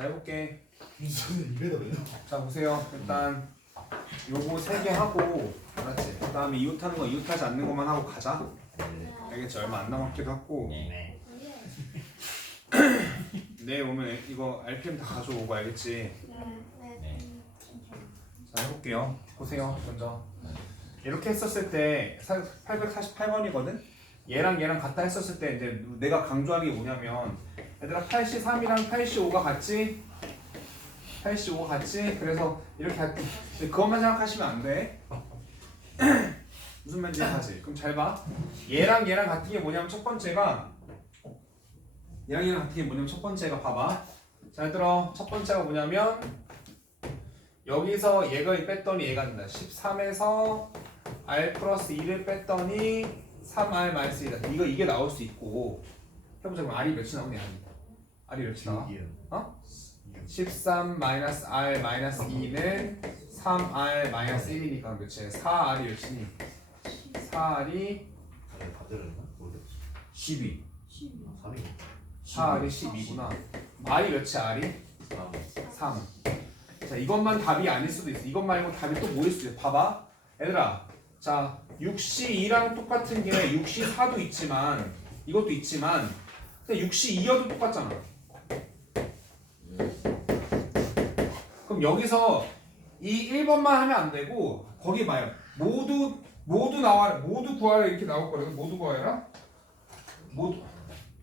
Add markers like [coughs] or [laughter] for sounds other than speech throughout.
자 해볼게. 이거는 입에다 왜 넣어? 자 보세요. 일단 요거 세 개 하고 알았지? 그 다음에 이웃 하는 거 이웃 하지 않는 것만 하고 가자. 알겠지? 얼마 안 남았기도 하고. 네. [laughs] 내일 오면 이거 RPM 다 가져오고 알겠지? 자 해볼게요. 보세요 먼저. 이렇게 했었을 때 848번이거든. 얘랑 얘랑 같다 했었을 때 이제 내가 강조하는 게 뭐냐면 얘들아 83이랑 85가 같지? 85가 같지? 그래서 이렇게 할때 그것만 생각하시면 안 돼. [clears throat] 무슨 말인지 이해하지? 그럼 잘 봐. 얘랑 얘랑 같은 게 뭐냐면 첫 번째가 얘랑 얘랑 같은 게 뭐냐면 첫 번째가 봐봐. 잘 들어. 첫 번째가 뭐냐면 여기서 얘가 뺐더니 얘가 된다. 13에서 r 플러스 2를 뺐더니 3r 마이너스 2다. 이거 이게 나올 수 있고 해보자. 그럼 r이 몇이 나오냐? R이 몇이 나와? 어? 13 마이너스 r 마이너스 2는 3r 마이너스 1이니까 몇이야? 4r이 몇이니? 4r이 다들 다 들었나? 모르겠어. 12. 3이. 4r이 12구나. r이 몇이야? r이? 3. 자, 이것만 답이 아닐 수도 있어. 이것 말고 답이 또 뭐일 수도 있어. 봐봐. 얘들아. 자, 6시 2랑 똑같은 게 6시 4도 있지만 이것도 있지만 근데 6시 2여도 똑같잖아. 그럼 여기서 이 1번만 하면 안 되고 거기 봐요. 모두 모두 나와 모두 구하라 이렇게 나올 거거든. 모두 구하라. 모두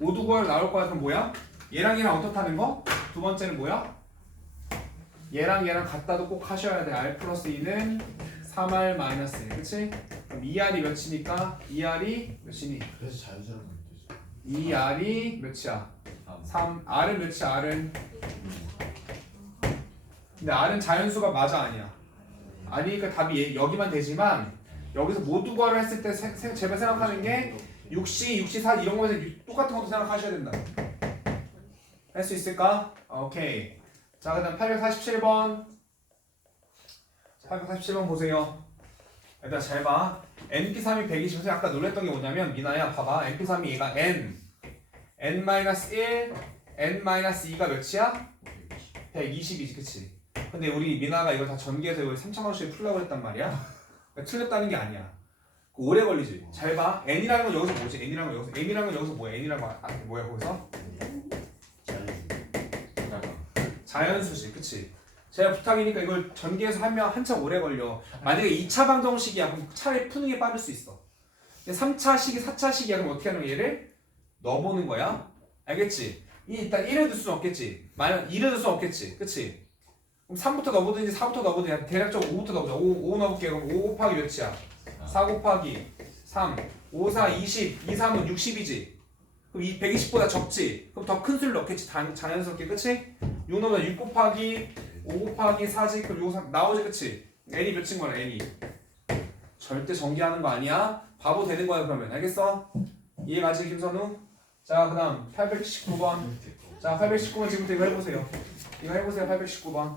모두 구하라 나올 거야. 그럼 뭐야? 얘랑 얘랑 어떻다는 거? 두 번째는 뭐야? 얘랑 얘랑 같다도 꼭 하셔야 돼. r 플러스 2는 3r 마이너스 1. 그치? 그럼 2r이 몇이니까 2r이 몇이니? 그래서 자연스러운 건 되죠. 2r이 몇이야? 3. r은 몇이야? r은? 근데 r은 자연수가 맞아 아니야? 아니니까 답이 얘- 여기만 되지만 여기서 모두 구하를 했을 때 세, 세, 제발 생각하는 게 6시, 6시 4 이런 거에서 유- 똑같은 것도 생각하셔야 된다. 할 수 있을까? 오케이. 자, 그 다음 847번. 847번 보세요. 일단 잘 봐. NP3이 120에서 아까 놀랬던 게 뭐냐면 미나야 봐봐. NP3이 얘가 N N-1 N-2가 몇이야? 120이지 그치? 근데 우리 미나가 이걸 다 전개해서 이걸 3,000원씩 풀라고 했단 말이야 그러니까 틀렸다는 게 아니야 그 오래 걸리지 잘 봐. N이라는 건 여기서 뭐지? N이라는 건 여기서 M이라는 건 여기서 뭐야? N이라는 건 아, 뭐야 거기서? 자연수지, 그치? 제가 부탁이니까 이걸 전개해서 하면 한참 오래 걸려. 만약에 2차 방정식이야, 그럼 차라리 푸는 게 빠를 수 있어. 근데 3차식이, 4차식이야, 그럼 어떻게 하는 거야? 얘를 넣어보는 거야. 알겠지? 이 일단 1을 넣을 수는 없겠지. 만약 2를 넣을 수는 없겠지. 그치? 그럼 3부터 넣어보든지 4부터 넣어보든지 대략적으로 5부터 넣어보자. 5, 5 넣어볼게요. 그럼 5 곱하기 몇이야? 4 곱하기 3. 5, 4, 20. 2, 3은 60이지. 그럼 이 120보다 적지? 그럼 더 큰 수를 넣겠지. 단, 자연스럽게. 그치? 6 넣으면 6 곱하기 5 곱하기 4지 그럼 요거 사- 나오지 그치? n이 몇인 거야 n이 절대 전개하는 거 아니야 바보 되는 거야 그러면 알겠어? 이해 가지 김선우? 자 그다음 819번 자 819번 지금부터 이거 해보세요. 이거 해보세요 819번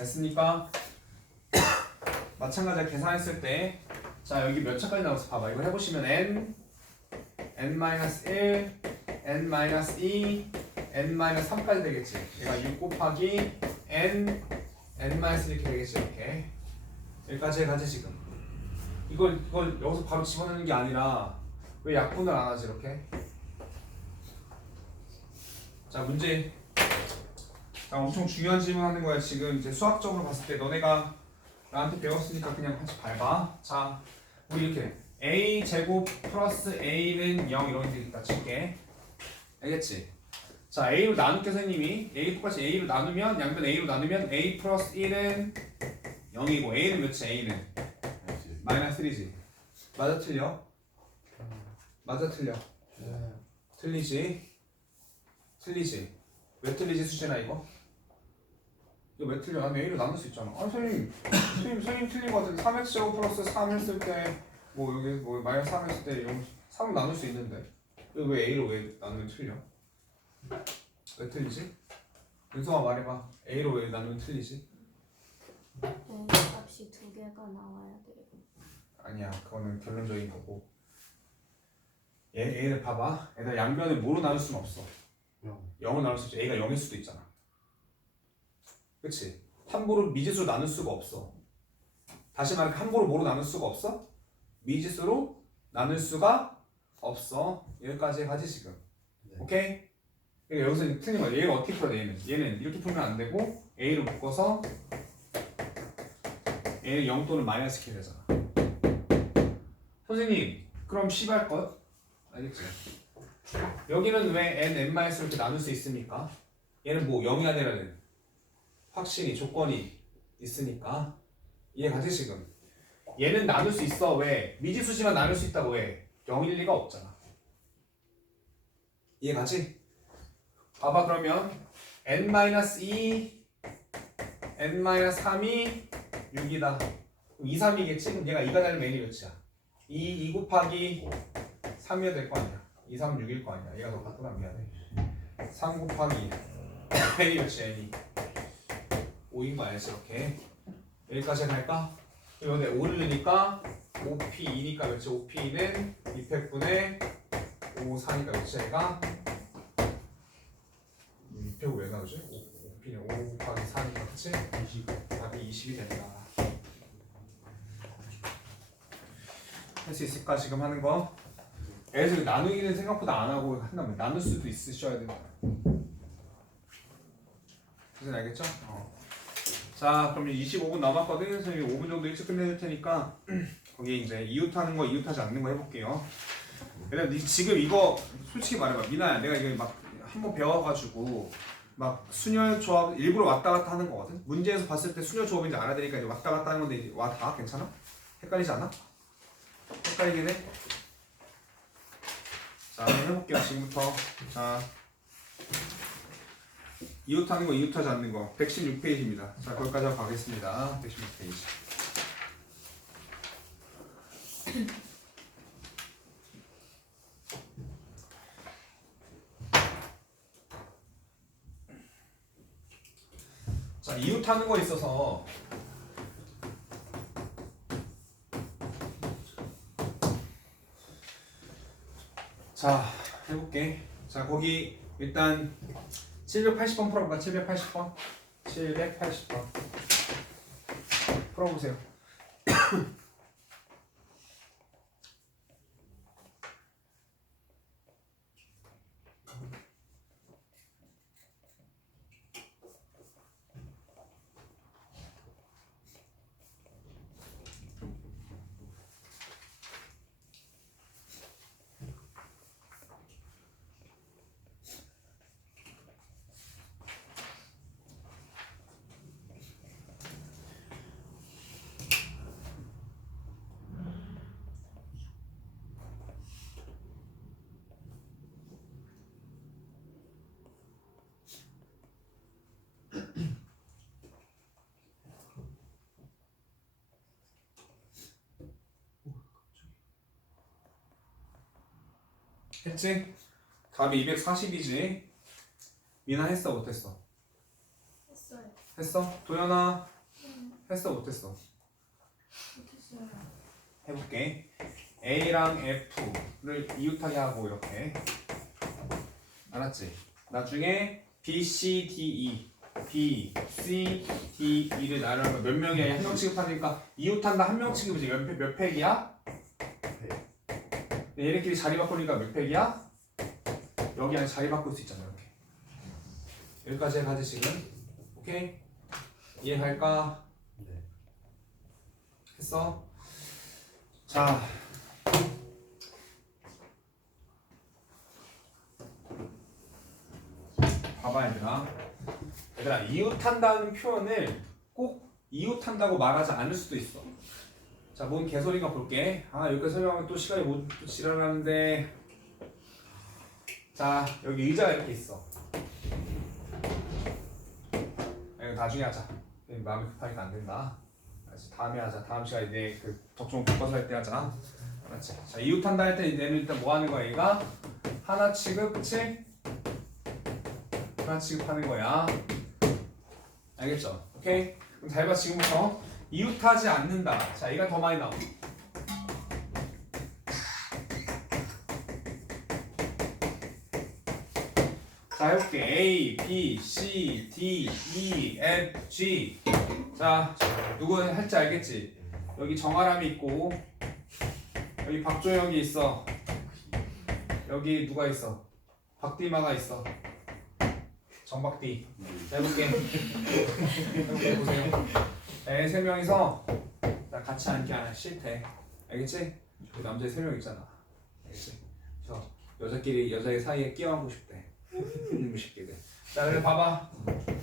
됐습니까? [coughs] 마찬가지로 계산했을 때 자 여기 몇 차까지 나와서 봐봐. 이거 해보시면 n n-1 n-2 n-3까지 되겠지. 얘가 6 곱하기 n n-1 이렇게 되겠지 이렇게. 여기까지 해가지 지금. 이걸 이걸 여기서 바로 집어넣는 게 아니라 왜 약분을 안 하지 이렇게? 자 문제. 자 엄청 중요한 질문 하는 거야 지금 이제 수학적으로 봤을 때 너네가 나한테 배웠으니까 그냥 같이 밟아 자 우리 이렇게 a 제곱 플러스 a는 0 이런 게 있다 칠게 알겠지? 자 a로 나눌게 선생님이 a 똑같이 a로 나누면 양변 a로 나누면 a 플러스 1은 0이고 a는 몇이 a는. 마이너스 3지 맞아 틀려? 맞아 틀려 네. 틀리지 틀리지 왜 틀리지 수진아 이거? 이거 왜 틀려? 난 A로 나눌 수 있잖아 아니 선생님 선생님 선생님 틀린 거 같은데 3x 제곱 플러스 3 했을 때 뭐 여기 뭐 마이너스 3 했을 때 0, 3 나눌 수 있는데 이거 왜 A로 왜 나누면 틀려? 왜 틀리지? 윤성아 말해봐 A로 왜 나누면 틀리지? A 값이 두 개가 나와야 돼요. 아니야 그거는 결론적인 거고 얘 A를 봐봐 얘들 양변을 뭐로 나눌 수는 없어 영. 0을 나눌 수 있지 A가 0일 수도 있잖아 그치? 함부로 미지수로 나눌 수가 없어 다시 말해 함부로 뭐로 나눌 수가 없어? 미지수로 나눌 수가 없어 여기까지 가지 지금 네. 오케이? 그러니까 여기서 틀린 거야 얘가 어떻게 풀어야 돼 얘는 얘는 이렇게 풀면 안 되고 A로 묶어서 얘는 0 또는 마이너스 키 되잖아 선생님 그럼 10할 것? 알겠지? 여기는 왜 n, n 마이너스 이렇게 나눌 수 있습니까? 얘는 뭐 0이야 되라는 확실히 조건이 있으니까 이해가지 지금? 얘는 나눌 수 있어 왜? 미지수지만 나눌 수 있다고 왜? 0일 리가 없잖아 이해가지? 봐봐 그러면 n-2 n-3이 6이다 그럼 2, 3이겠지? 그럼 얘가 2가 되는 n이 몇이야? 2, 2 곱하기 3이어야 될 거 아니야 2, 3, 6일 거 아니야 얘가 더 같구나 미안해 3 곱하기 [laughs] n이 몇이야 n이 5인 거 알지 이렇게 여기까지 갈까? 여기 5를 넣으니까 5p2니까 몇이 5p는 2팩분의 5, 4니까 몇이야 얘가 2팩 왜 나오지? 5p는 5 곱하기 4니까 그치? 20. 답이 20이 된다 할 수 있을까 지금 하는 거? 애들 나누기는 생각보다 안 하고 한다면 나눌 수도 있으셔야 된다 무슨 알겠죠? 어. 자 그럼 이제 25분 남았거든. 선생님이 5분 정도 일찍 끝내줄 테니까 [clears throat] 거기 이제 이웃하는 거 이웃하지 않는 거 해볼게요. 왜냐면 이- 지금 이거 솔직히 말해봐. 미나야 내가 이거 막 한 번 배워가지고 막 순열 조합 일부러 왔다 갔다 하는 거거든? 문제에서 봤을 때 순열 조합인지 알아야 되니까 이제 왔다 갔다 하는 건데 이제 와 다? 괜찮아? 헷갈리지 않아? 헷갈리긴 해? 자 한번 해볼게요 지금부터. 자 이웃하는 거 이웃하지 않는 거. 116페이지입니다. 자 거기까지 하고 가겠습니다. 116페이지. 자 이웃하는 거 있어서 자 해볼게. 자 거기 일단 780번 풀어볼까 780번? 780번. 풀어보세요 했지? 답이 240이지 미나 했어 못했어? 했어요. 했어? 도연아 했어 못했어? 됐어요. 해볼게. A랑 F를 이웃하게 하고 이렇게 알았지? 나중에 B, C, D, E B, C, D, E를 나누면 몇 명이야? 한명 취급하니까 이웃한다 한명 취급이지 몇, 팩- 몇 팩이야? 얘네끼리 자리 바꾸니까 몇 팩이야? 여기 안에 자리 바꿀 수 있잖아 이렇게 여기까지 해가지 지금 오케이? 이해갈까? 네. 했어? 자 봐봐 얘들아 얘들아 이웃한다는 표현을 꼭 이웃한다고 말하지 않을 수도 있어 자 뭔 개소리가 볼게 아 여기까지 설명하면 또 시간이 못또 지랄하는데 자 여기 의자가 이렇게 있어 아, 이거 나중에 하자 마음이 급하니까 안 된다 알았지? 다음에 하자 다음 시간에 내그 덕종 바꿔서 할 때 하자 알았지? 자 이웃한다 할 때 얘는 일단 뭐 하는 거야 얘가 하나 취급 그치? 하나 취급하는 거야 알겠죠? 오케이? 그럼 잘 봐 지금부터 이웃하지 않는다. 자 얘가 더 많이 나와 자 해볼게. A, B, C, D, E, F, G. 자 누구 할지 알겠지? 여기 정아람이 있고 여기 박조영이 있어. 여기 누가 있어? 박디마가 있어. 정박디. 자, 해볼게. [laughs] 해볼게 보세요 에, 세 명이서 나 같이 앉기 하나 싫대 알겠지? 그 남자 세 명 있잖아. 알겠지? 저 여자끼리 여자의 사이에 끼어가고 싶대. 이놈의 새끼들 자 그래 봐봐.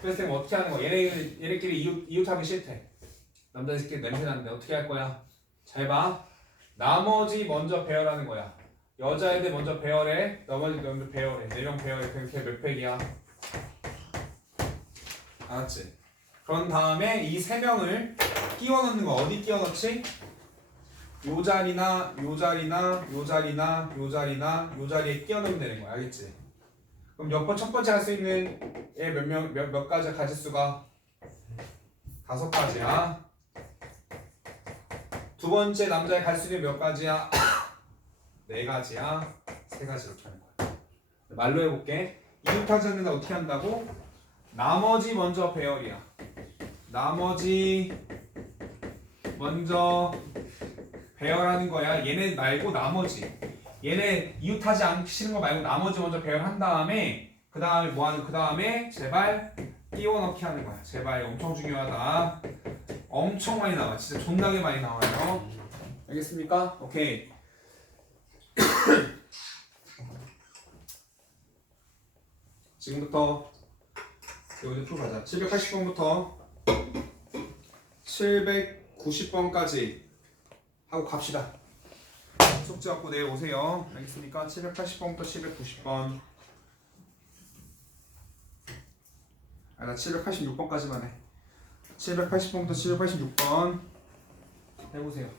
그래서 쌤 어떻게 하는 거야? 얘네, 얘네끼리 이웃, 이웃하기 싫대. 남자 새끼 냄새 나는데 어떻게 할 거야? 잘 봐. 나머지 먼저 배열하는 거야. 여자애들 먼저 배열해. 나머지 먼저 배열해. 네 명 배열해. 그렇게 몇 팩이야? 알았지? 그런 다음에 이 세 명을 끼워 넣는 거 어디 끼워 넣지? 요 자리나 요 자리나 요 자리나 요 자리나 요 자리에 끼워 넣으면 되는 거야 알겠지? 그럼 몇 번 첫 번째 할 수 있는 애몇명몇몇 가지 가질 수가 다섯 가지야. 두 번째 남자애 갈수 있는 몇 가지야? 네 가지야. 세 가지 이렇게 하는 거야. 말로 해볼게. 이웃하지 않는다 어떻게 한다고? 나머지 먼저 배열이야. 나머지 먼저 배열하는 거야. 얘네 말고 나머지. 얘네 이웃하지 않기 거 말고 나머지 먼저 배열한 다음에 그 다음에 뭐 하는 그 다음에 제발 끼워 넣기 하는 거야. 제발 엄청 중요하다. 엄청 많이 나와. 진짜 존나게 많이 나와요. 알겠습니까? 오케이. [coughs] 지금부터 여기서 풀 가자. 780번부터 790번까지 하고 갑시다. 숙제 갖고 내일 오세요. 알겠습니까? 780번부터 790번. 아, 나 786번까지만 해. 780번부터 786번 해보세요.